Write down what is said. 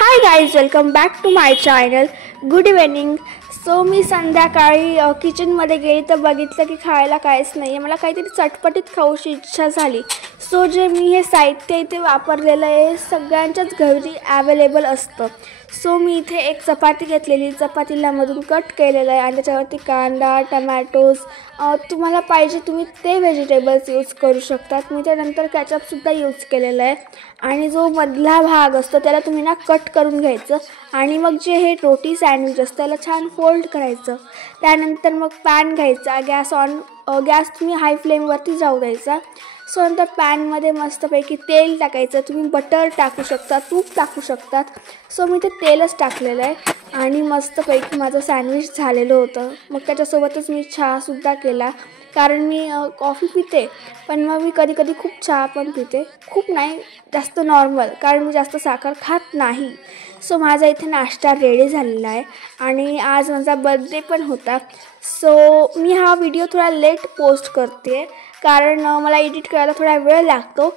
High guys, welcome back to my channel. Good evening. So मी संध्याकाळी किचनमध्ये गेली तर बघितलं की खायला काहीच नाही आहे. मला काहीतरी चटपटीत खाऊची इच्छा झाली. सो जे मी हे साहित्य इथे वापरलेलं आहे सगळ्यांच्याच घरी ॲवेलेबल असतं. सो मी इथे एक चपाती घेतलेली, चपातीला मधून कट केलेलं आहे आणि त्याच्यावरती कांदा, टमॅटोज, तुम्हाला पाहिजे तुम्ही ते व्हेजिटेबल्स यूज करू शकतात. मी त्यानंतर कॅचअपसुद्धा यूज केलेलं आहे. आणि जो मधला भाग असतो त्याला तुम्ही ना कट करून घ्यायचं आणि मग जे हे रोटी सँडविच असतं त्याला छान फोल्ड करायचं. त्यानंतर मग पॅन घ्यायचा, गॅस तुम्ही हाय फ्लेमवरती जाऊ द्यायचा. सो नंतर पॅनमध्ये मस्तपैकी तेल टाकायचं. तुम्ही बटर टाकू शकता, तूप टाकू शकतात. सो मी ते तेलच टाकलेलं आहे आणि मस्तपैकी माझं सँडविच झालेलं होतं. मग त्याच्यासोबतच मी चहासुद्धा केला, कारण मी कॉफी पिते, पण मग मी कधी कधी खूप चहा पण पिते. खूप नाही, जास्त नॉर्मल, कारण मी जास्त साखर खात नाही. सो माझा इथे नाश्ता रेडी झालेला आहे आणि आज माझा बर्थडे पण होता. सो मी हा व्हिडिओ थोडा लेट पोस्ट करते कारण मला एडिट करायला थोडा वेळ लागतो.